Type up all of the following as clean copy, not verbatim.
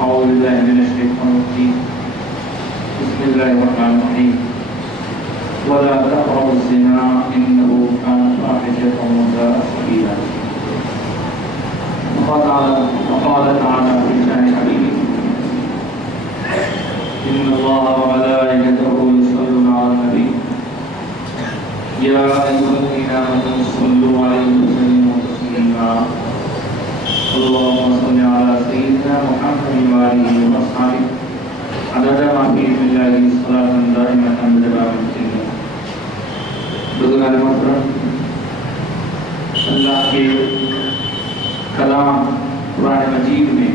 أعوذ بالله من الشيطان الرجيم بسم الله الرحمن الرحيم ولا تقربوا الزنا إنه كان فاحشة وساء سبيلا وقال تعالى في شأن حبيبه إن الله وملائكته يصلون على النبي يا أيها الذين آمنوا صلوا عليه وسلموا تسليما اللهم صل على سيدنا محمد وآله وأصحابه عدد ما في علم الله صلاة دائمة بدوام الدين. بزرگان محترم، اللہ کے کلام قرآن مجید میں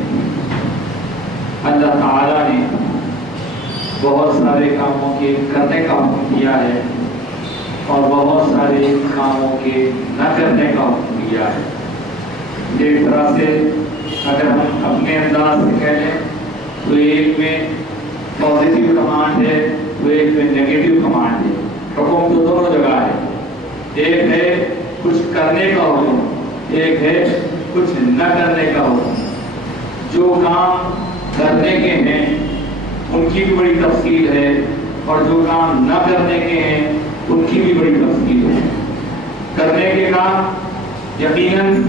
اللہ تعالیٰ نے بہت سارے کاموں کے کرنے کا حکم دیا ہے اور بہت سارے کاموں کے نہ کرنے کا حکم دیا ہے. ایک طرح سے اگر ہم اپنے انداز سے کہہ لیں تو ایک میں پازیٹیو کمانڈ ہے تو ایک میں نیگیٹو کمانڈ ہے. حکم تو دونوں جگہ ہے، ایک ہے کچھ کرنے کا حکم، ایک ہے کچھ نہ کرنے کا حکم. جو کام کرنے کے ہیں ان کی بھی بڑی تفصیل ہے اور جو کام نہ کرنے کے ہیں ان کی بھی بڑی تفصیل ہے. کرنے کے کام یقیناً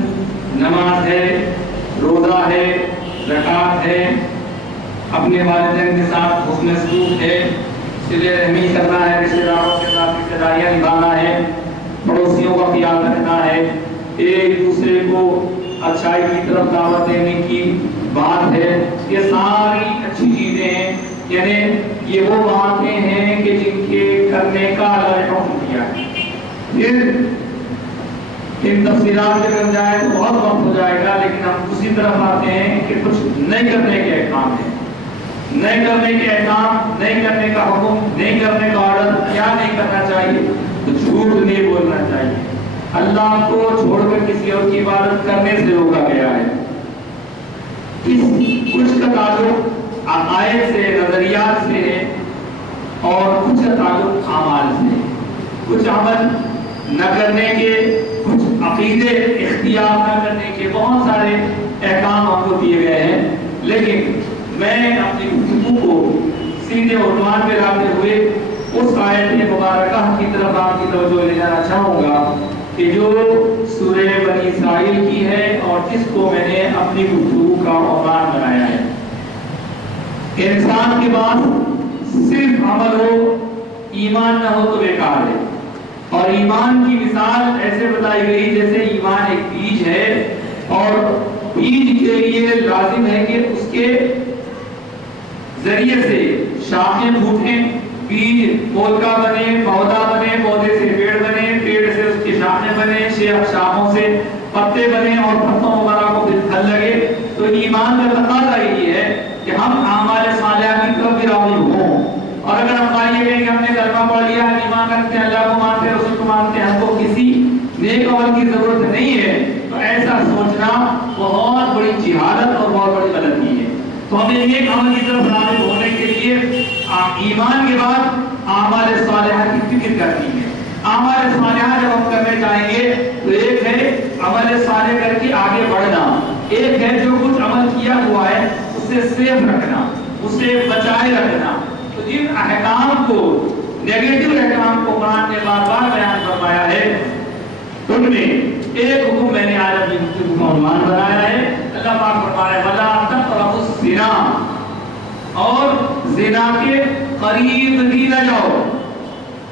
نماز ہے، روزہ ہے، زکوٰۃ ہے، اپنے والدین کے ساتھ حسن سلوک ہے، صلہ رحمی کرنا ہے، رشتہ داروں کے ساتھ رشتہ داریاں نبھانا ہے، پڑوسیوں کا خیال رکھنا ہے، ایک دوسرے کو اچھائی کی طرف دعوت دینے کی بات ہے. یہ ساری اچھی چیزیں ہیں، یعنی یہ وہ باتیں ہیں کہ جن کے کرنے کا اللہ نے حکم دیا ہے. پھر ان تفصیلات میں کر جائے تو بہت وقت ہو جائے گا، لیکن ہم اسی طرف آتے ہیں کہ کچھ نہیں کرنے کے احکام ہیں. نہیں کرنے کے احکام، نہیں کرنے کا حکم، نہیں کرنے کا آرڈر. کیا نہیں کرنا چاہیے؟ تو جھوٹ نہیں بولنا چاہیے. اللہ کو چھوڑ کر کسی اور کی عبادت کرنے سے روکا گیا ہے. کچھ کا تعلق عقائد سے، نظریات سے ہے اور کچھ کا تعلق اعمال سے. کچھ عمل نہ کرنے کے، کچھ عقیدے اختیار نہ کرنے کے بہت سارے احکام ہم کو دیے گئے ہیں. لیکن میں اپنی گفتگو کو سیدھے عنوان پہ لاتے ہوئے اس آیت مبارکہ کی طرف آپ کی توجہ لے جانا چاہوں گا کہ جو سورہ بنی اسرائیل کی ہے اور جس کو میں نے اپنی گفتگو کا عنوان بنایا ہے. انسان کے پاس صرف عمل ہو، ایمان نہ ہو تو بیکار ہے. اور ایمان کی مثال ایسے بتائی گئی جیسے ایمان ایک بیج ہے اور بیج کے لیے لازم ہے کہ اس کے ذریعے سے شاخیں پھوٹیں، بیج پود کا بنے، پودا بنے، پودے سے پیڑ بنے، پیڑ سے اس کی شاخیں بنے، شاخوں سے پتے بنے اور پتوں وغیرہ کو پھل لگے. تو ایمان کا تقاضا یہ ہے کہ ہم اعمال صالحہ کی طرف بھی راغب ہوں. اور اگر ہم یہ کہیں کہ ہم نے کلمہ پڑھ لیا، ایمان رکھتے ہیں، اللہ کو مانتے ہیں، رسول کو مانتے ہیں، ہم کو کسی نیک عمل کی ضرورت نہیں ہے، تو ایسا سوچنا بہت بڑی جہالت اور بہت بڑی غلطی ہے. تو ہمیں نیک عمل کی طرف راغب ہونے کے لیے ایمان کے بعد اعمال صالحہ کی فکر کرنی ہے. اعمال صالحہ جب ہم کرنے چاہیں گے تو ایک ہے عمل صالح کر کے آگے بڑھنا، ایک ہے جو کچھ عمل کیا ہوا ہے اسے سیف رکھنا، اسے بچائے رکھنا. تو جن احکام کو، نیگیٹو احکام کو قرآن نے بار بار بیان فرمایا ہے، ان میں ایک حکم میں نے آج اپنی گفتگو کا عنوان بنایا ہے. اللہ پاک فرمایا ہے وَلَا تَقْرَبُوا الزِّنَا، اور زنا کے قریب بھی نہ جاؤ.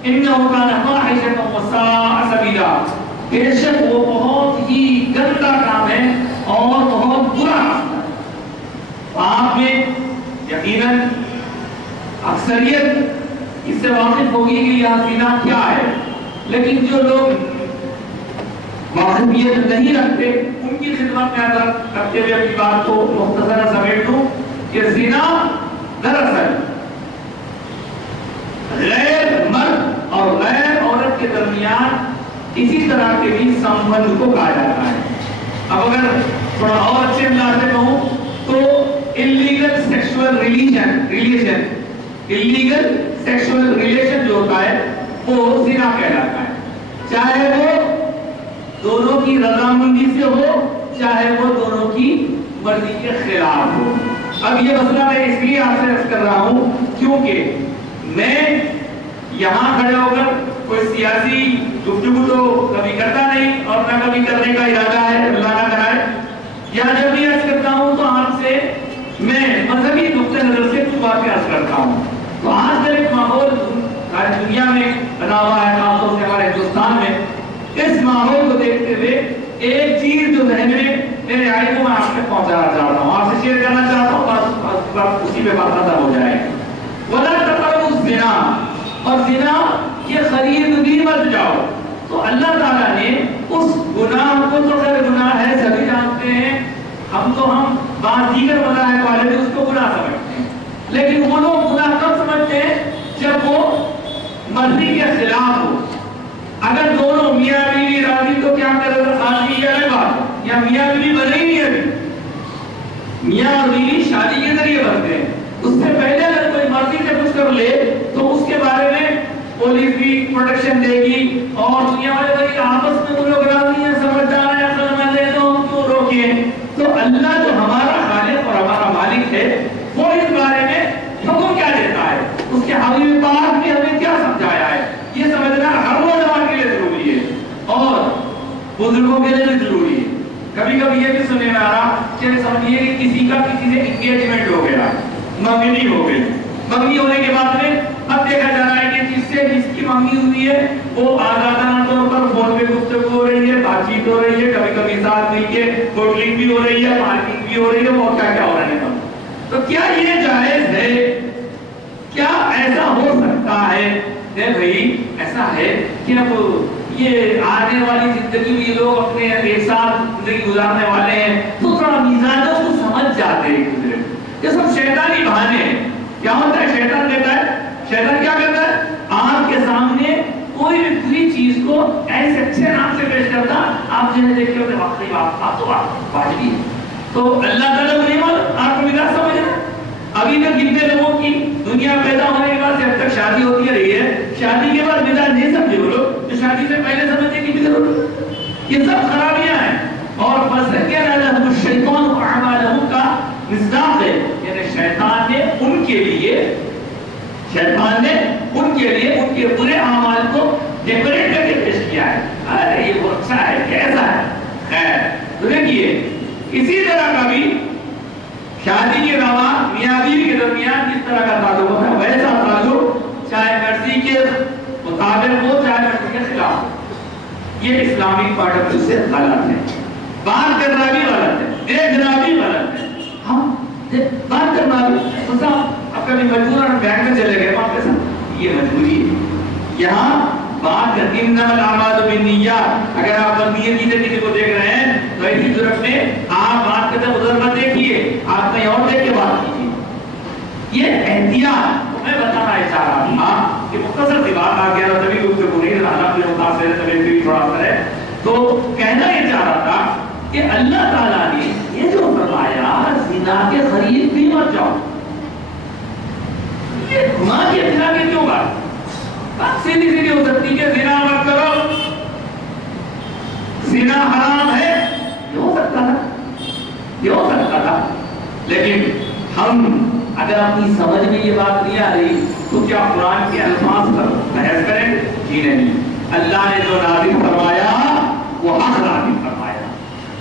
إِنَّهُ كَانَ فَاحِشَةً وَسَاءَ سَبِيلًا، بے شک وہ بہت ہی گندا کام ہے اور بہت برا راستہ ہے. آپ میں یقیناً اکثریت اس سے واقف ہوگی کہ یہ زنا کیا ہے، لیکن جو لوگ واقفیت نہیں رکھتے ان کی خدمت میں کرتے ہوئے اپنی بات کو مختصرا سمیٹ دوں کہ زنا دراصل غیر مرد اور غیر عورت کے درمیان اسی طرح کے بھی سمبند کو کہا جاتا ہے. اب اگر تھوڑا اور اچھے انداز سے کہوں تو illegal sexual relation جو ہوتا ہے وہ زنا کہلاتا ہے. چاہے وہ دونوں کی رضامندی سے ہو، چاہے وہ دونوں کی مرضی کے خلاف ہو. اب یہ مسئلہ میں اس لیے آپ سے عرض کر رہا ہوں کیونکہ میں یہاں کھڑے ہو کر کوئی سیاسی گفتگو تو کبھی کرتا نہیں اور نہ کبھی کرنے کا ارادہ ہے، اللہ نہ کرائے. یا جب بھی عرض کرتا ہوں تو آپ سے میں مذہبی نقطۂ نظر سے کچھ باتیں عرض کرتا ہوں. تو آج کل ایک ماحول ساری دنیا میں بنا ہوا ہے، خاص طور سے ہمارے ہندوستان میں. اس ماحول کو دیکھتے ہوئے ایک چیز جو ذہن میں میرے آئی کو میں آپ تک پہنچانا چاہتا ہوں، آپ سے شیئر کرنا چاہتا ہوں، بس اسی پہ بات ختم ہو جائے. وَلَا تَقْرَبُوا الزِّنَا، اور زنا یہ قریب بھی مت جاؤ. تو اللہ تعالیٰ نے اس گناہ کو تو خیر گناہ ہے سبھی جانتے ہیں، ہم بعض دیگر مذاہب والے بھی اس کو گناہ سمجھتے ہیں، لیکن وہ لوگ گناہ کب سمجھتے ہیں جب وہ مرضی کے خلاف ہو. اگر دونوں میاں بیوی راضی تو کیا کرے گا شادی کی الگ بات، یا میاں بیوی بنے ہی نہیں ابھی، میاں اور بیوی شادی کے ذریعے بنتے ہیں. اس سے پہلے اگر کوئی مرضی سے کچھ کر لے تو اس کے بارے میں پولیس بھی پروٹیکشن دے گی اور دنیا والے بھائی آپس میں وہ لوگ راضی ہیں سمجھدار ہیں عقل مند ہیں تو ہم کیوں روکیں. تو اللہ جو ہمارا خالق اور ہمارا مالک ہے وہ اس بارے میں حکم کیا دیتا ہے، اس کے حبیب پاک نے ہمیں کیا سمجھایا ہے، یہ سمجھنا ہر نوجوان کے لیے ضروری ہے اور بزرگوں کے لیے بھی ضروری ہے. کبھی کبھی یہ بھی سننے میں آ رہا کہ سمجھیے کہ کسی کا کسی سے انگیجمنٹ ہو گیا، منگنی ہو گئی، منگنی ہونے کے بعد میں اب دیکھا جا رہا ہے کہ جس کی منگنی ہوئی ہے وہ آزادانہ طور پر فون پہ گفتگو ہو رہی ہے، بات چیت ہو رہی ہے، کبھی کبھی ساتھ مل کے ہوٹلنگ بھی ہو رہی ہے، پارکنگ بھی ہو رہی ہے، اور کیا ہو رہا ہے. تو کیا یہ جائز ہے؟ کیا ایسا ہو سکتا ہے؟ بھائی ایسا ہے کہ اب یہ آنے والی زندگی میں یہ لوگ اپنے ایک ساتھ زندگی گزارنے والے ہیں تو تھوڑا میزانوں کو سمجھ جاتے ہیں ایک دوسرے. یہ سب شیطانی بہانے ہیں. کیا ہوتا ہے شیطان دیتا ہے، شیطان کیا کرتا ہے آپ کے سامنے کوئی بھی پوری چیز کو ایسے اچھے نام سے پیش کرتا، آپ جنہیں دیکھتے ہوتے واقعی آپ تو واجبی ہے. تو اللہ تعالیٰ کو نہیں معلوم آپ کو مزاج سمجھنا. ابھی تک کتنے لوگوں کی دنیا پیدا ہونے کے بعد جب تک شادی ہوتی رہی ہے، شادی کے بعد مزاج نہیں سمجھے وہ لوگ جو شادی سے پہلے سمجھنے کی بھی ضرورت. یہ سب خرابیاں ہیں اور فَزَيَّنَ لَهُمُ الشَّيْطَانُ أَعْمَالَهُمْ کا مصداق ہے. یعنی شیطان نے ان کے لیے ان کے برے اعمال کو ڈیکوریٹ کر کے پیش کیا ہے. ارے یہ وہ اچھا ہے کیسا ہے. خیر تو دیکھیے اسی طرح کا بھی شادی کے بعد میاں بیوی کے درمیان جس طرح کا تعلق ہوتا ہے ویسا تعلق چاہے مرضی کے مطابق ہو چاہے مرضی کے خلاف ہو. یہ اسلامک پارٹ آف ویو سے غلط ہے. بات کرنا بھی غلط ہے، دیکھنا بھی غلط ہے. ہم بات کرنا بھی اب کبھی مجبوراً بینک میں چلے گئے وہاں پیسہ یہ مجبوری ہے. یہاں بات کرتی انما الاعمال بالنیات. اگر آپ نیت کی کسی کو دیکھ رہے ہیں تو ایسی صورت میں آپ بات کرتے ادھر مت دیکھیے، آپ کہیں اور دیکھ کے بات کیجیے. یہ احتیاط میں بتانا چاہ رہا تھا کہ مختصر سی بات آ گیا تبھی گفتگو نہیں رہا اپنے متاثر ہے طبیعت بھی تھوڑا اثر ہے. تو کہنا یہ چاہ رہا تھا کہ اللہ تعالیٰ نے یہ جو فرمایا زنا کے قریب بھی مت جاؤ، یہ ماں کی زنا کی کیوں بات سیدھی سیدھی ہو سکتی کہ زنا مت کرو، زنا حرام ہے، یہ ہو سکتا تھا. لیکن ہم اگر اپنی سمجھ میں یہ بات نہیں آ رہی تو کیا قرآن کے الفاظ پر بحث کریں؟ جی نہیں. اللہ نے جو نازل فرمایا وہ حق نازل فرمایا.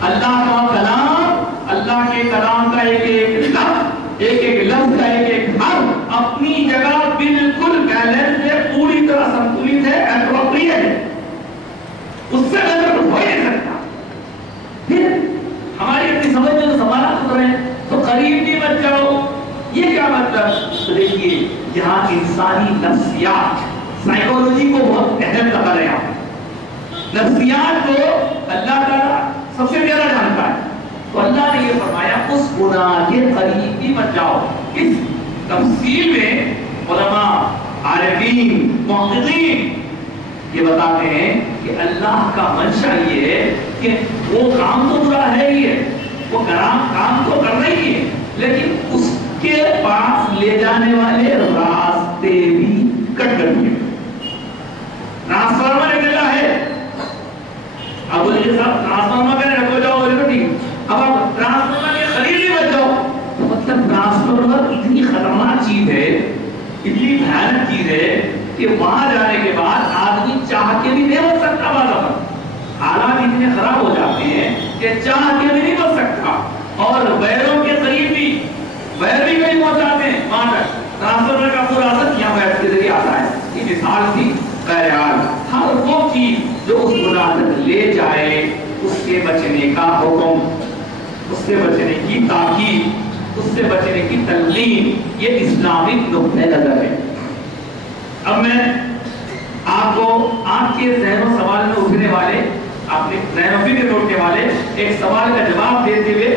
اللہ کا کلام، اللہ کے کلام کا ایک لفظ کا ایک حرف اپنی جگہ بالکل بیلنس ہے، پوری طرح سنتولت ہے، اپروپریٹ ہے، اس سے بہتر ہو ہی نہیں سکتا. پھر ہماری اپنی سمجھ میں تو سوالات ہو رہے ہیں تو قریب بھی مت جاؤ. یہ کیا مطلب؟ دیکھیے یہاں انسانی نفسیات سائیکولوجی کو بہت اہم دخل ہے. نفسیات کو اللہ تعالیٰ سب سے زیادہ جانتا ہے. تو اللہ نے یہ فرمایا اس گناہ کے قریب بھی مت جاؤ. اس تفصیل میں علماء، عارفین، محققین یہ بتاتے ہیں کہ اللہ کا منشا یہ ہے کہ وہ کام تو برا ہے ہی ہے، وہ کام تو کرنا ہی ہے، لیکن اس کے پاس لے جانے والے راستے بھی کٹ کر دیے. ٹرانسفارمر ایک جگہ ہے، اب بولیے صاحب ٹرانسفارمر کا رکھو جاؤ بولے تو ٹھیک، اب آپ ٹرانسفارمر کے قریب بھی بچ جاؤ تو مطلب ٹرانسفارمر چیز ہے، اتنی بھیانک چیز ہے کہ وہاں جانے کے بعد آدمی چاہ کے بھی نہیں بچ سکتا. حالات اتنے خراب ہو جاتے ہیں کہ چاہ کے بھی نہیں بچ سکتا، اور ویروں کے قریب بھی ویر بھی نہیں پہنچاتے ہیں. وہاں تک ٹرانسفر کا پورا اثر یہاں ویر کے ذریعے آتا ہے. یہ مثال تھی. بہرحال ہر وہ چیز جو اس گناہ تک لے جائے اس سے بچنے کا حکم، اس سے بچنے کی تاکید، اس سے بچنے کی تلقین، یہ اسلامی نقطہ نظر ہے. اب میں آپ کو آپ کے ذہن و سوال میں اٹھنے والے، اپنے ذہن و فکر میں اٹھنے والے ایک سوال کا جواب دیتے ہوئے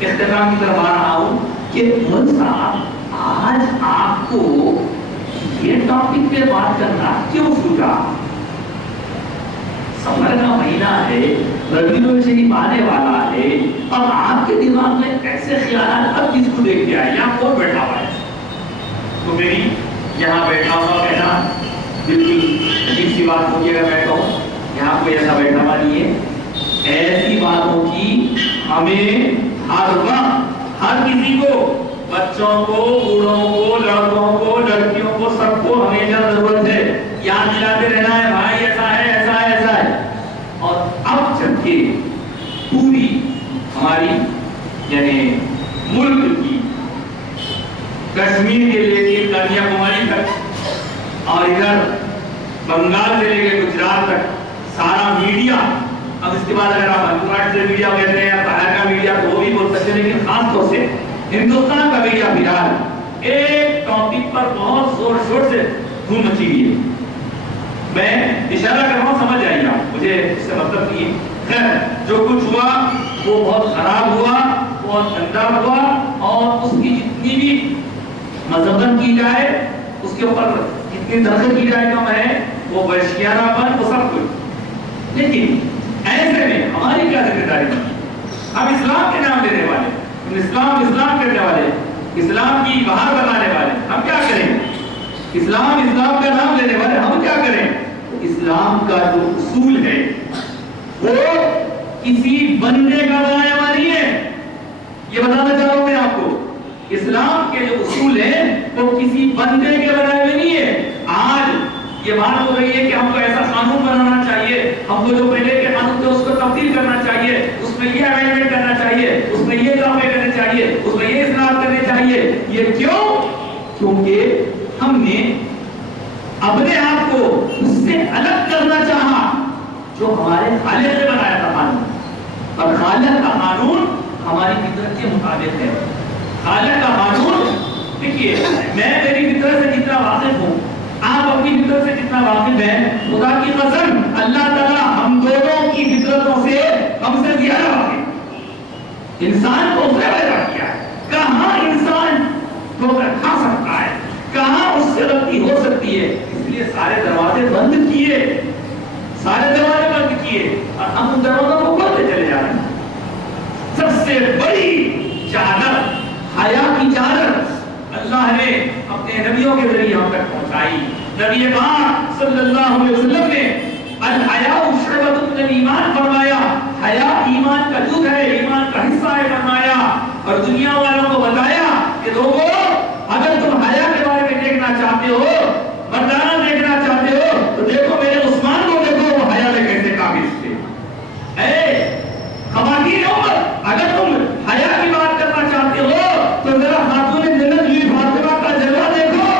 اختتام کی طرف آ رہا ہوں کہ مولوی صاحب آج آپ کو یہ ٹاپک پہ بات کرنا کیوں سوچا؟ سفر کا مہینہ ہے، ربیع شریف آنے والا ہے، اب آپ کے دماغ میں ایسے خیالات اب کس کو دیکھ کے آئے؟ یہاں کون بیٹھا ہوا ہے؟ تو میری یہاں بیٹھا ہوا کہنا بالکل عجیب سی بات ہوگی اگر میں کہوں یہاں کوئی ایسا بیٹھا ہوا نہیں ہے. ایسی باتوں کی ہمیں ہر وقت ہر کسی کو، بچوں کو، بوڑھوں کو، لڑکوں کو، لڑکیوں کو، سب کو ہمیشہ ضرورت ہے یاد دلاتے رہنا ہے بھائی ایسا ہے ایسا ہے ایسا ہے. اور اب جبکہ پوری ہماری یعنی ملک کی کشمیر کے لے کے کنیا کماری تک اور ادھر بنگال سے لے کے گجرات تک سارا میڈیا، اب اس کے بعد اگر آپ انٹرنیشنل میڈیا کہتے ہیں یا باہر کا میڈیا تو وہ بھی بول سکتے ہیں، لیکن خاص طور سے ہندوستان کا میڈیا فیلحال ایک ٹاپک پر بہت زور شور سے دھوم مچی ہوئی ہے. میں اشارہ کر رہا ہوں، سمجھ جائیے آپ، مجھے اس سے مطلب نہیں. خیر جو کچھ ہوا وہ بہت خراب ہوا، بہت گندا ہوا، اور اس کی جتنی بھی مذمت کی جائے، اس کے اوپر جتنی دخل کی جائے کم ہے، وہ وحشیانہ پن، وہ سب کچھ. لیکن ایسے میں ہماری کیا ذمہ داری ہے؟ ہم اسلام کے نام دینے والے، اسلام کرنے والے، اسلام کی بہار بنانے والے، ہم کیا کریں؟ اسلام کا نام لینے والے ہم کیا کریں؟ اسلام کا جو اصول ہے وہ کسی بندے کا بنایا ہوا نہیں ہے. یہ بتانا چاہ رہا ہوں میں آپ کو، اسلام کے جو اصول ہیں وہ کسی بندے کے بنائے ہوئے نہیں ہے. آج یہ بات ہو رہی ہے کہ ہم کو ایسا قانون بنانا چاہیے، ہم کو جو پہلے کے قانون تھے اس کو تبدیل کرنا چاہیے، اس میں یہ امینڈمنٹ کرنا چاہیے، اس میں یہ اضافے کرنے چاہیے، اس میں یہ اصلاحات کرنے چاہیے. یہ کیوں؟ کیونکہ ہم نے اپنے آپ کو اس سے الگ کرنا چاہا جو ہمارے خالق نے بنایا تھا قانون. اور خالق کا قانون ہماری فطرت کے مطابق ہے. خالق کا قانون دیکھیے، میں میری فطرت سے جتنا واقف ہوں، آپ اپنی فطرت سے جتنا واقف ہیں، خدا کی قسم اللہ تعالیٰ ہم دونوں کی فطرتوں سے ہم سے زیادہ واقف. انسان کو اسے پیدا کیا ہے، کہاں انسان ٹھوکر کھا سکتا ہے، کہاں اس سے غلطی ہو سکتی ہے. اس لیے سارے دروازے بند کیے، اور ہم ان دروازوں کو کھولتے چلے جا رہے ہیں. سب سے بڑی چادر، حیا کی چادر اللہ نے اپنے نبیوں کے ذریعے ہم تک پہنچائی. نبی پاک صلی اللہ علیہ وسلم نے الحیاء شعبۃ من الایمان فرمایا، حیا ایمان کا جز ہے، ایمان کا حصہ ہے فرمایا. اور دنیا والوں کو بتایا کہ لوگوں اگر تم حیا کے بارے میں دیکھنا چاہتے ہو، مردانہ دیکھنا چاہتے ہو، تو دیکھو میرے عثمان کو، دیکھو وہ حیا میں کیسے قابل تھے. اے خواتین امت، اگر تم حیا کی بات کرنا چاہتے ہو تو ذرا خاتون جنت بی فاطمہ کا جلوہ دیکھو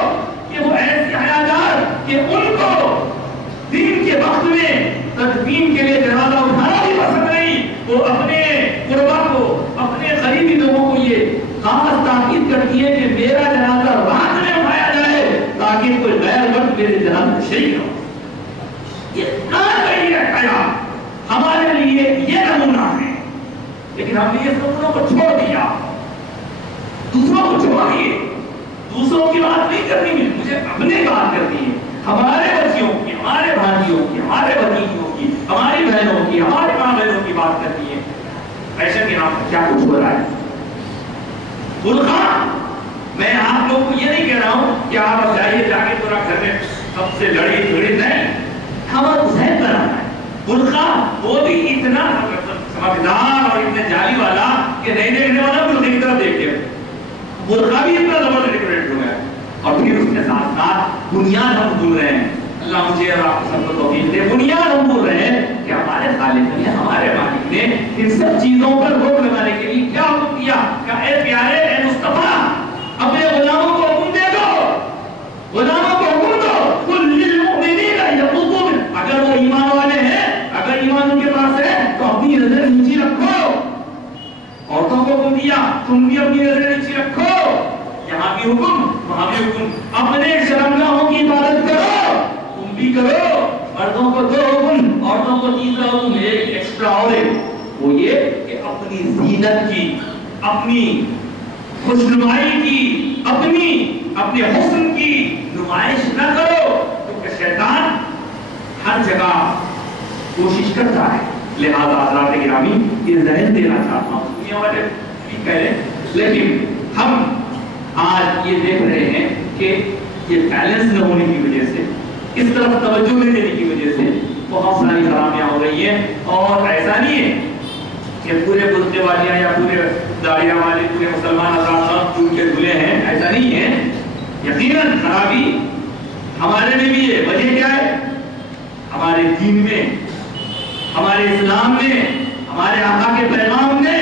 کہ وہ ایسی حیادار کہ ان کو دین کے وقت میں تدفین کے لیے جنازہ اٹھانا بھی پسند نہیں. وہ اپنے قربا کو، اپنے قریبی لوگوں کو یہ خاص تاکید کرتی ہے کہ میرا جنازہ رات میں اٹھایا جائے تاکہ کوئی غیر مرد میرے جنازے میں شریک ہو. یہ کہاں گئی ہے حیا؟ ہمارے لیے یہ نمونہ ہے. لیکن ہم نے اس نمونوں کو چھوڑ دیا، دوسروں کو چھوڑ دیے. دوسروں کی بات نہیں کرنی، مجھے اپنے بات کرنی ہے. ہمارے بچیوں کی، ہمارے بھائیوں کی، ہمارے بھتیجوں کی، ہماری بہنوں کی، ہمارے ماں بہنوں کی بات کرنی ہے. فیشن کے نام پر کیا کچھ ہو رہا ہے. برقع، میں آپ لوگوں کو یہ نہیں کہہ رہا ہوں کہ آپ جائیے جا کے پورا گھر میں سب سے لڑی جھگڑی، نہیں. ہمیں ذہن بنانا ہے. برقع وہ بھی اتنا سمجھدار اور اتنے جالی والا کہ نہیں دیکھنے والا برقع کی طرف دیکھ کے. برقع بھی اتنا زبردست ڈیکوریٹ ہو گیا. اور پھر اس کے ساتھ ساتھ بنیاد ہم بھول رہے ہیں. اللہ مجھے اور آپ کو سب کو توفیق دے. بنیاد ہم بھول رہے ہیں کہ ہمارے خالق نے, ہمارے مالک نے ان سب چیزوں پر روک لگانے کے لیے کیا حکم دیا کہ اے پیارے, اے مصطفیٰ, اپنے غلاموں کو حکم دے دو, غلاموں کو حکم دو, قل للمؤمنین یغضوا من, اگر وہ ایمان والے ہیں, اگر ایمان ان کے پاس ہے تو اپنی نظر نیچی رکھو. عورتوں کو حکم دیا تم بھی اپنی نظر نیچی رکھو. یہاں بھی حکم وہاں بھی حکم. اپنے شرمگاہوں کی عبادت کرو, تم بھی کرو. مردوں کو 2 حکم, عورتوں کو 3 حکم, ایک ایکسٹرا اور ہے, وہ یہ کہ اپنی زینت کی, اپنی خوشنمائی کی, اپنے حسن کی نمائش نہ کرو, کیونکہ شیطان ہر جگہ کوشش کرتا ہے. لہذا حضرات گرامی یہ ذہن دینا چاہتا ہوں, دنیا والے بھی کہہ رہے, لیکن ہم آج یہ دیکھ رہے ہیں کہ یہ بیلنس نہ ہونے کی وجہ سے, اس طرف توجہ نہ دینے کی وجہ سے بہت ساری خرابیاں ہو رہی ہیں. اور ایسا نہیں ہے کہ پورے برقعے والیاں یا پورے داڑیاں والے پورے مسلمان حضرات سب ٹوٹ کے دھلے ہیں, ایسا نہیں ہے. یقیناً خرابی ہمارے میں بھی ہے. وجہ کیا ہے؟ ہمارے دین میں, ہمارے اسلام میں, ہمارے آقا کے پیغام میں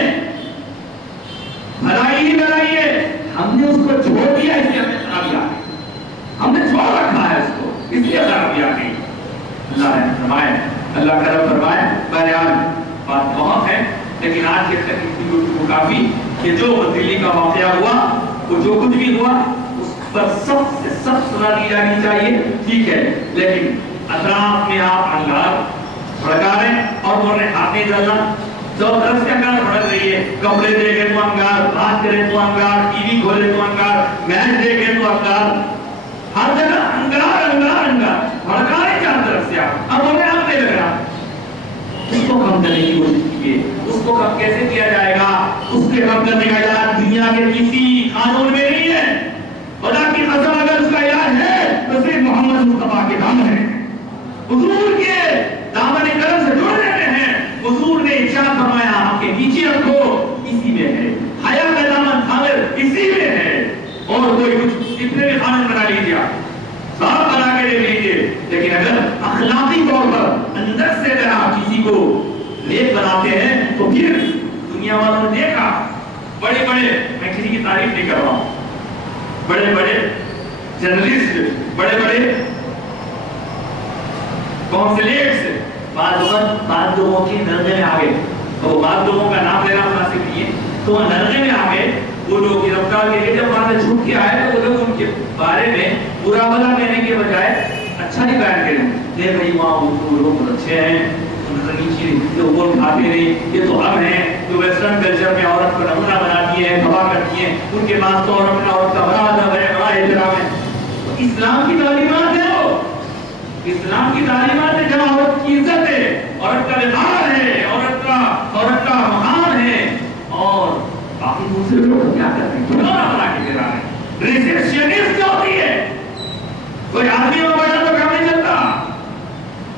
بھلائی ہی بھلائی ہے. ہم نے اس کو چھوڑ دیا, اس لیے ہمیں خرابی آ گئی. ہم نے چھوڑ رکھا ہے اس کو, اس لیے خرابی آ گئی. اللہ رحم فرمائے, اللہ کرم فرمائے. بہرحال بات بہت ہے, لیکن آج کے تک اتنی گفتگو کافی کہ جو دلی کا واقعہ ہوا, وہ جو کچھ بھی ہوا, اس پر سب سے سخت سزا دی جانی چاہیے, ٹھیک ہے, لیکن اطراف میں آپ انگار بھڑکا رہے ہیں اور بول رہے ہاتھ نہیں ڈالنا. جو طرف سے انگار بھڑک رہی ہے, کپڑے دیکھے تو انگار, بات کرے تو انگار, ٹی وی کھولے تو انگار, میچ دیکھے تو انگار, ہر جگہ انگار انگار انگار بھڑکا رہے چار طرف سے. آپ اب ہمیں آپ نہیں لگ رہا, اس کو کم کرنے کی کوشش کیجیے. اس کو کم کیسے کیا جائے گا؟ اس کے کم کرنے کا علاج دنیا کے کسی قانون میں نہیں ہے. خدا کی قسم اگر اس کا علاج ہے تو صرف محمد مصطفیٰ کے دامن ہے, حضور کے دامن کرم سے جڑ رہے ہیں. حضور نے ارشاد فرمایا آپ کے نیچے رکھو, اسی میں ہے. حیا کا دامن تھامے, اسی میں ہے. اور کوئی کچھ کتنے بھی قانون بنا لیجیے, صاف بنا کے دے لیجیے, لیکن اگر اخلاقی طور پر اندر سے اگر آپ کسی کو نیک بناتے ہیں تو پھر دنیا والوں نے دیکھا, بڑے بڑے, میں کسی کی تعریف نہیں کر رہا ہوں, بڑے بڑے جرنلسٹ, بڑے بڑے کونسلیٹس بعض لوگوں کی نرغے میں آ گئے. تو بعض لوگوں کا نام لینا مناسب نہیں ہے, تو وہ نرغے میں آ گئے. وہ لوگ گرفتار کے لیے جب وہاں سے چھوٹ کے آئے تو وہ لوگ ان کے بارے میں برا بھلا کہنے کے بجائے اچھا نہیں بیان کریں. نہیں بھائی وہاں وہ لوگ اچھے ہیں, وہ کھاتے نہیں, یہ تو ہم ہیں جو ویسٹرن کلچر میں عورت کو نمونہ بناتی ہیں, دبا کرتی ہیں, ان کے پاس تو عورت کا بڑا ادب ہے, بڑا احترام ہے. اسلام کی تعلیمات ہے, وہ اسلام کی تعلیمات ہے جہاں عورت کی عزت ہے, عورت کا وقار ہے, عورت کا مقام ہے. اور باقی دوسرے لوگ کیا کرتے ہیں, کیوں نہ بنا کے دے رہا ہے. ریسیپشنسٹ جو ہوتی ہے, کوئی آدمی میں بیٹھا تو کام نہیں چلتا.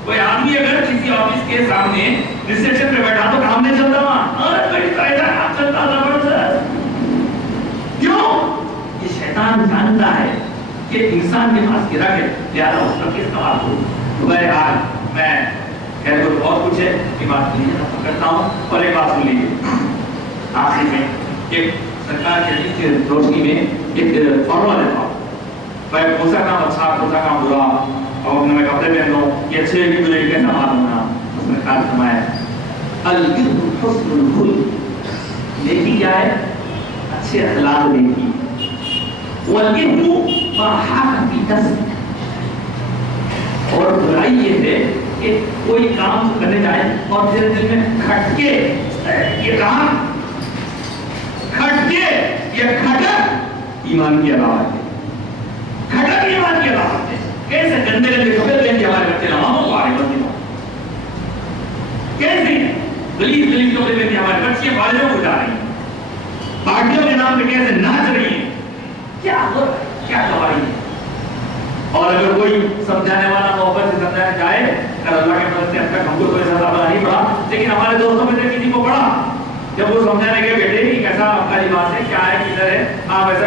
کوئی آدمی اگر کسی آفس کے سامنے ریسیپشن پہ بیٹھا تو کام نہیں چلتا وہاں. اور کوئی ایسا کام چلتا زبردست. کیوں؟ یہ شیطان جانتا ہے کہ انسان کے پاس گرا ہے, لہٰذا اس کا کس سوال ہو. بہرحال میں خیر کو بہت کچھ ہے, یہ بات نہیں کرتا ہوں. اور ایک بات سن لیجیے آخر میں, ایک سرکار کے حدیث کی روشنی میں ایک فارمولہ دیتا ہوں. بھائی کون سا کام اچھا, کون سا کام برا, اور میں کپڑے پہن لوں, یہ اچھے ہے کہ مجھے کیسا معلوم ہونا. اس نے کہا فرمایا البر حسن الخلق, نیکی کیا ہے؟ اچھے اخلاق نیکی. والإثم ما حاك في نفسك, اور برائی یہ ہے کہ کوئی کام کرنے جائے اور تیرے دل میں کھٹ کے یہ کام کھٹ کے, یہ کھٹک ایمان کی علامت ہے. کھٹک ایمان کی علامت ہے. کیسے گندے گندے کپڑے پہن کے ہمارے بچے نمازوں کو آ رہے بندی ہوں, کیسے گلیز گلیز کپڑے پہن کے ہمارے بچے والدوں کو جا رہی ہیں, پارٹیوں کے نام پہ کیسے ناچ رہی ہیں, کیا گواہی ہے. اور اگر کوئی سمجھانے والا محبت سے سمجھانے جائے, اگر اللہ کے مدد سے اب تک ہم کو کوئی سزا بنا نہیں پڑا, لیکن ہمارے دوستوں میں سے کسی کو پڑا, جب وہ سمجھانے کے بیٹے کہ کیسا آپ کا لباس ہے, کیا ہے, کدھر ہے, آپ ایسا